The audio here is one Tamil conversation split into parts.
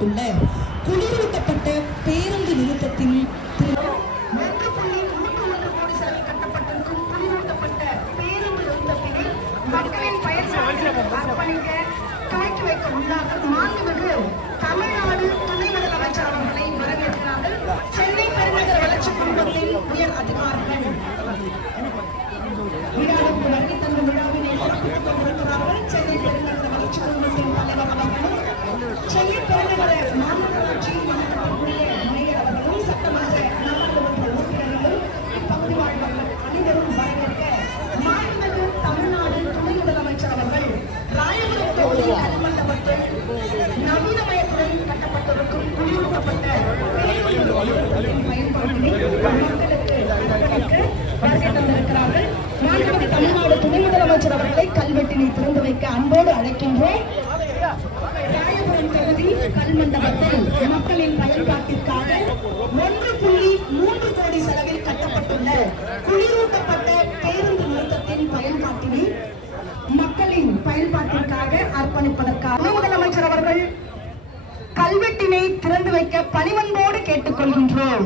கட்டப்பட்டுள்ள குளிரூட்டப்பட்ட பேருந்து நிறுத்தத்தில் மக்களின் பயன்பாட்டிற்கு துவக்கி வைக்க உள்ளார்கள். மாண்புமிகு தமிழ்நாடு துணை முதலமைச்சர் அவர்களை வரவேற்கிறார்கள். சென்னை பெருநகர வளர்ச்சி குழுமத்தின் உயர் அதிகாரிகள் விழாவுக்கு வருகை தந்த விழாவினை சிறப்பித்துக் கொண்டிருக்கிறார்கள். சென்னை பெருநகர வளர்ச்சி குழுமத்தின் தலைவர் அவர்களும் சென்னை பெருநகர மாநகராட்சி மாநகரக்கூடிய மேயர் அவர்களும் சட்டமன்ற நாடாளுமன்ற உறுப்பினர்களும் இப்பகுதி வாழ்வர்கள் அனைவரும் வரவேற்க மாண்புமிகு தமிழ்நாடு துணை முதலமைச்சர் அவர்கள் ராயபுரம் தொகுதி கல்மண்டபத்தில் நவீனமயத்துடன் கட்டப்பட்டிருக்கும் குளிரூட்டப்பட்ட மக்களுக்கு வருகை தந்திருக்கிறார்கள். மாண்புமிகு தமிழ்நாடு துணை முதலமைச்சர் அவர்களை கல்வெட்டினை திறந்து வைக்க அன்போடு அழைக்கின்றோம். ராயபுரம் தொகுதி கல்மண்டபத்தில் மக்களின் பயன்பாட்டிற்காக 1.3 கோடி செலவில் கட்டப்பட்டுள்ள குளிரூட்டப்பட்ட பேருந்து நிறுத்தத்தின் பயன்பாட்டினை மக்களின் பயன்பாட்டிற்காக அர்ப்பணிப்பதற்காக முதலமைச்சர் அவர்கள் கல்வெட்டினை திறந்து வைக்க பணிவன்போடு கேட்டுக்கொள்கின்றோம்.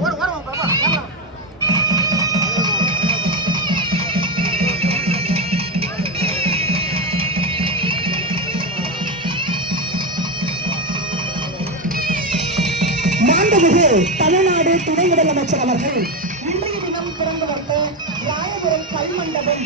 மாண்புமிகு தமிழ்நாடு துணை முதலமைச்சர் அவர்கள் இன்றைய தினம் திறந்து வைத்த Royapuram Kalmandapam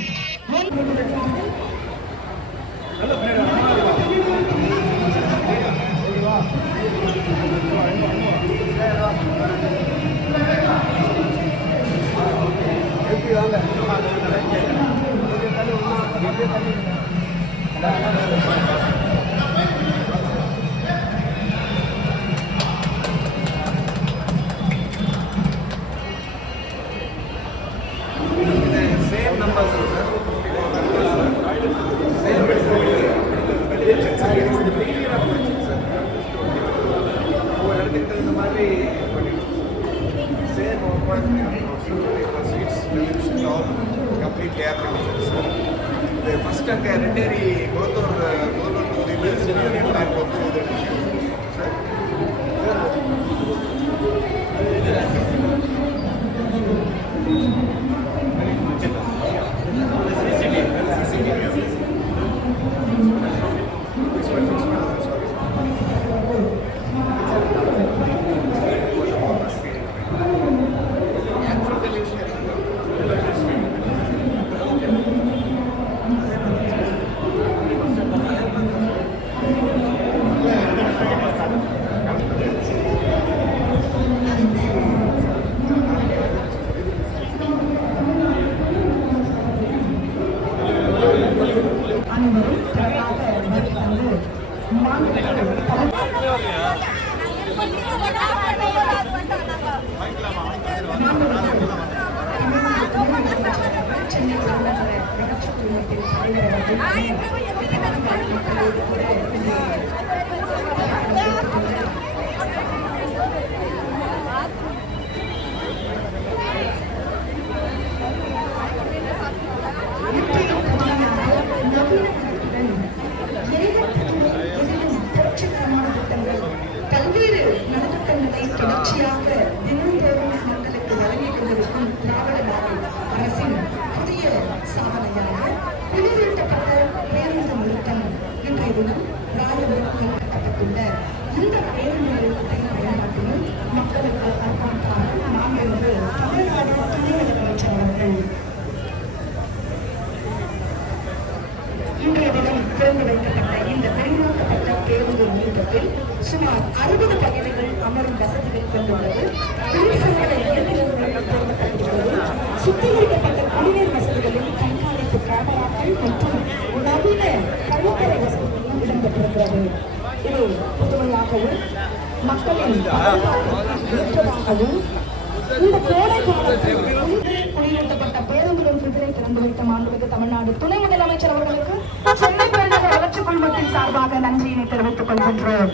completely air conditioned, sir. The first tank Renderi Gothur Union Bank of sir. பல்வேறு நலத்திட்டங்களை தொடர்ச்சியாக தினந்தோறும் மக்களுக்கு வழங்கிக் கொண்டிருக்கும் திராவிட மாடல் அரசின் புதிய சாதனையாக குளிரூட்டப்பட்ட பேருந்து நிறுத்தம் இன்றைய தினம் ராயபுரத்தில் கட்டப்பட்டுள்ள இந்த பேருந்து நிறுத்தத்தை பயன்படுத்தியும் மக்களுக்கு அர்ப்பணித்தார்கள். நாம் என்று தமிழ்நாடு துணை முதலமைச்சர் அவர்கள் இன்றைய தினம் திறந்து வைக்கப்பட்ட இந்த பெருமாக்கப்பட்ட பேருந்து நிறுத்தத்தில் சுமார் 60 பயணிகள் அமரும் வசதிகள் கொண்டுள்ளது. சுத்திகரிக்கப்பட்ட குடிநீர் வசதிகளில் கண்காணிப்பு கேமராக்கள் மற்றும் நவீன கழிப்பறை வசதிகளும் இடம்பெற்றிருக்கிறது. இது புதுமையாகவும் மக்களின் ஏற்றதாகவும் இந்த கோடை காலத்தில் குடியேற்றப்பட்ட பேருந்து நிறுத்தத்தை திறந்து வைத்த மாண்புமிகு தமிழ்நாடு துணை முதலமைச்சர் அவர்களுக்கு சென்னை பெருநகர வளர்ச்சி குழுமத்தின் சார்பாக நன்றியினை தெரிவித்துக் கொள்கின்றோம்.